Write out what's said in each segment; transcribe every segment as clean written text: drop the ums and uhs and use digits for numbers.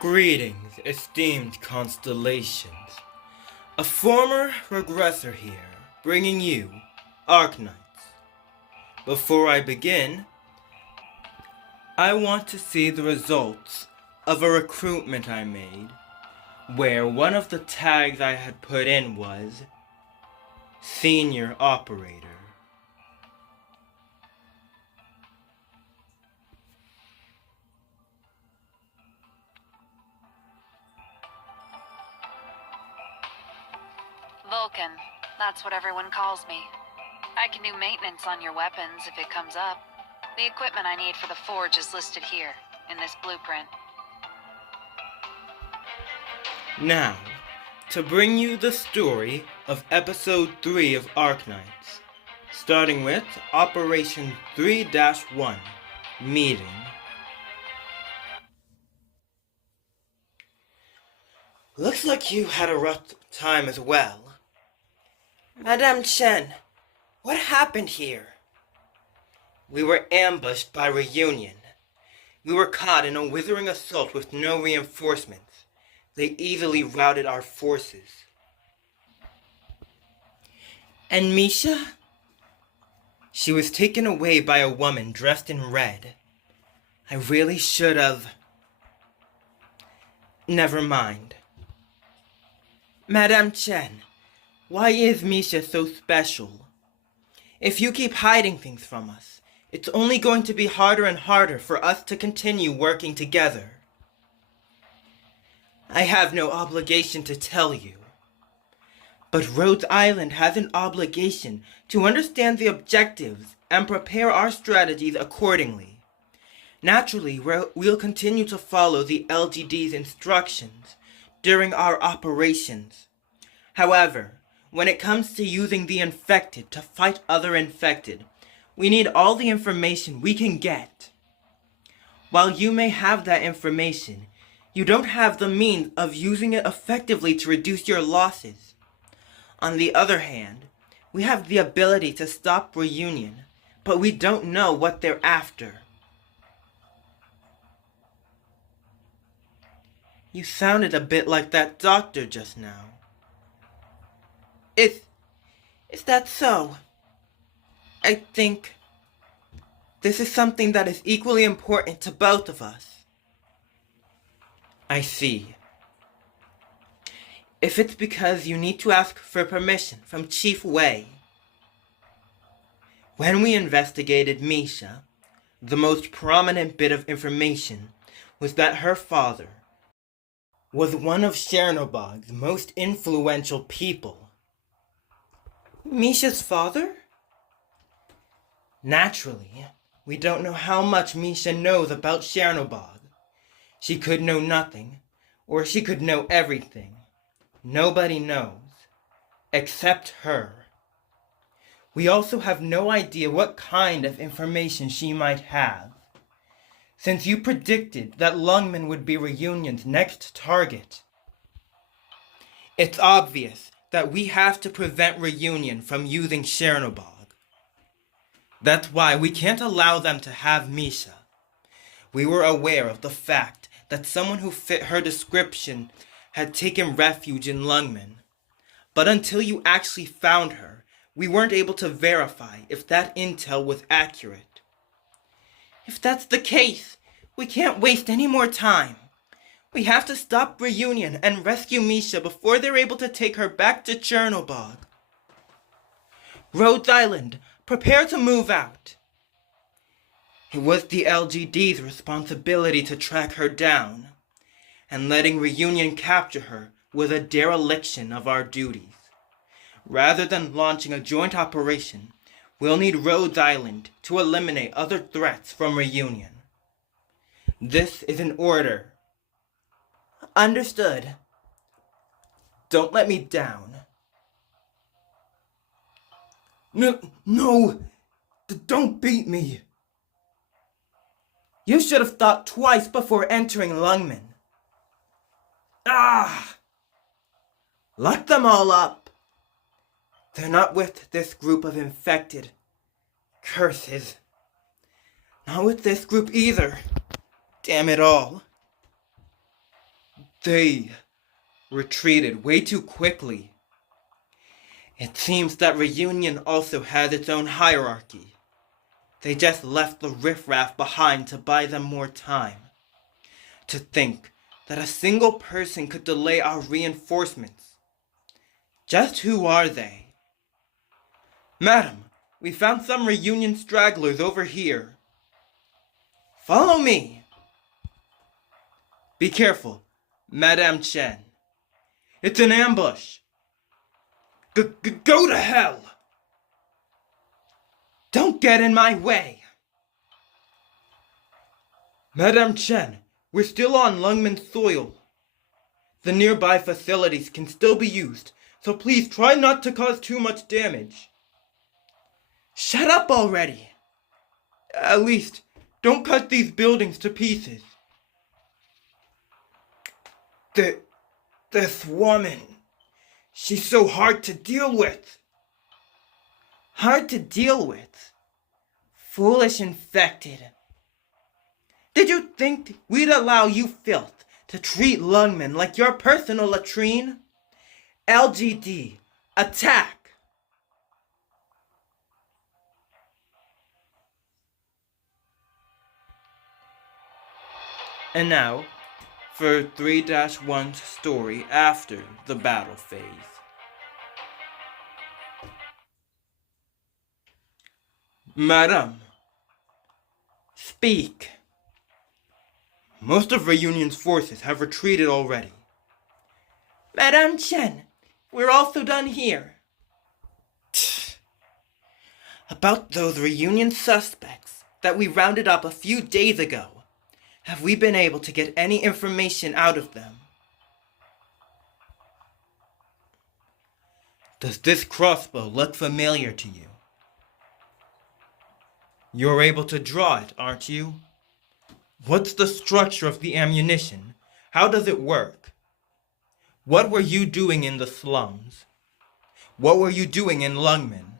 Greetings, esteemed constellations. A former regressor here, bringing you Arknights. Before I begin, I want to see the results of a recruitment I made, where one of the tags I had put in was Senior Operator. Vulcan, that's what everyone calls me. I can do maintenance on your weapons if it comes up. The equipment I need for the forge is listed here, in this blueprint. Now, to bring you the story of Episode 3 of Arknights, starting with Operation 3-1, Meeting. Looks like you had a rough time as well. Madame Chen, what happened here? We were ambushed by Reunion. We were caught in a withering assault with no reinforcements. They easily routed our forces. And Misha? She was taken away by a woman dressed in red. I really should have... Never mind. Madame Chen, why is Misha so special? If you keep hiding things from us, it's only going to be harder and harder for us to continue working together. I have no obligation to tell you. But Rhodes Island has an obligation to understand the objectives and prepare our strategies accordingly. Naturally, we'll continue to follow the LGD's instructions during our operations. However, when it comes to using the infected to fight other infected, we need all the information we can get. While you may have that information, you don't have the means of using it effectively to reduce your losses. On the other hand, we have the ability to stop Reunion, but we don't know what they're after. You sounded a bit like that doctor just now. Is that so? I think this is something that is equally important to both of us. I see. If it's because you need to ask for permission from Chief Wei. When we investigated Misha, the most prominent bit of information was that her father was one of Chernobog's most influential people. Misha's father? Naturally, we don't know how much Misha knows about Chernobog. She could know nothing, or she could know everything. Nobody knows, except her. We also have no idea what kind of information she might have. Since you predicted that Lungman would be Reunion's next target, it's obvious that we have to prevent Reunion from using Chernobog. That's why we can't allow them to have Misha. We were aware of the fact that someone who fit her description had taken refuge in Lungman. But until you actually found her, we weren't able to verify if that intel was accurate. If that's the case, we can't waste any more time. We have to stop Reunion and rescue Misha before they're able to take her back to Chernobog. Rhodes Island, prepare to move out. It was the LGD's responsibility to track her down, and letting Reunion capture her was a dereliction of our duties. Rather than launching a joint operation, we'll need Rhodes Island to eliminate other threats from Reunion. This is an order. Understood. Don't let me down. No, don't beat me. You should have thought twice before entering Lungman. Lock them all up. They're not with this group of infected. Curses. Not with this group either. Damn it all. They retreated way too quickly. It seems that Reunion also has its own hierarchy. They just left the riffraff behind to buy them more time. To think that a single person could delay our reinforcements. Just who are they? Madam, we found some Reunion stragglers over here. Follow me. Be careful, Madame Chen. It's an ambush. Go to hell! Don't get in my way! Madame Chen, we're still on Lungman soil. The nearby facilities can still be used, so please try not to cause too much damage. Shut up already! At least, don't cut these buildings to pieces. This woman, she's so hard to deal with. Hard to deal with? Foolish infected. Did you think we'd allow you filth to treat Lungmen like your personal latrine? LGD, attack! And now, for 3-1's story after the battle phase. Madam, speak. Most of Reunion's forces have retreated already. Madame Chen, we're also done here. About those Reunion suspects that we rounded up a few days ago, have we been able to get any information out of them? Does this crossbow look familiar to you? You're able to draw it, aren't you? What's the structure of the ammunition? How does it work? What were you doing in the slums? What were you doing in Lungmen?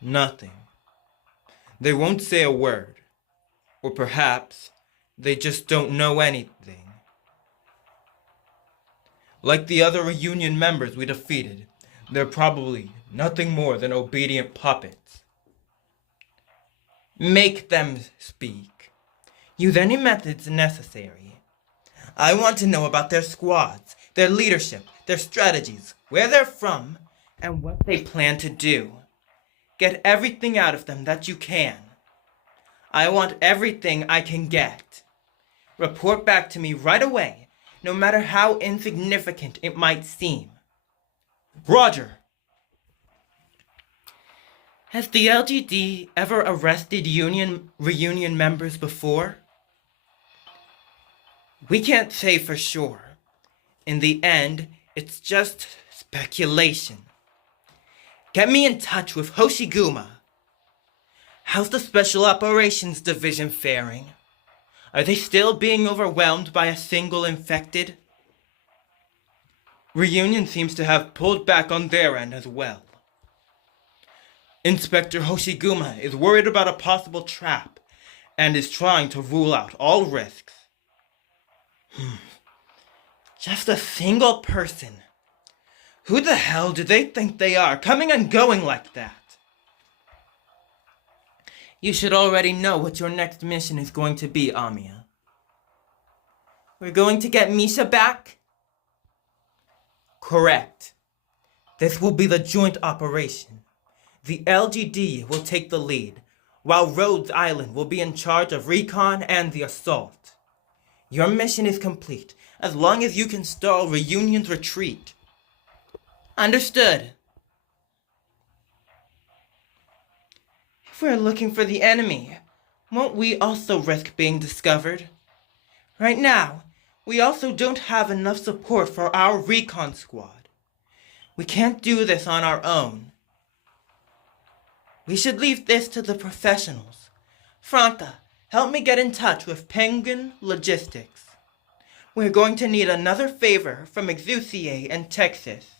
Nothing. They won't say a word. Or perhaps they just don't know anything. Like the other Reunion members we defeated, they're probably nothing more than obedient puppets. Make them speak. Use any methods necessary. I want to know about their squads, their leadership, their strategies, where they're from, and what they plan to do. Get everything out of them that you can. I want everything I can get. Report back to me right away, no matter how insignificant it might seem. Roger. Has the LGD ever arrested Reunion members before? We can't say for sure. In the end, it's just speculation. Get me in touch with Hoshiguma. How's the Special Operations Division faring? Are they still being overwhelmed by a single infected? Reunion seems to have pulled back on their end as well. Inspector Hoshiguma is worried about a possible trap and is trying to rule out all risks. Just a single person. Who the hell do they think they are, coming and going like that? You should already know what your next mission is going to be, Amiya. We're going to get Misha back? Correct. This will be the joint operation. The LGD will take the lead, while Rhodes Island will be in charge of recon and the assault. Your mission is complete, as long as you can stall Reunion's retreat. Understood. If we're looking for the enemy, won't we also risk being discovered? Right now, we also don't have enough support for our recon squad. We can't do this on our own. We should leave this to the professionals. Franca, help me get in touch with Penguin Logistics. We're going to need another favor from Exucier and Texas.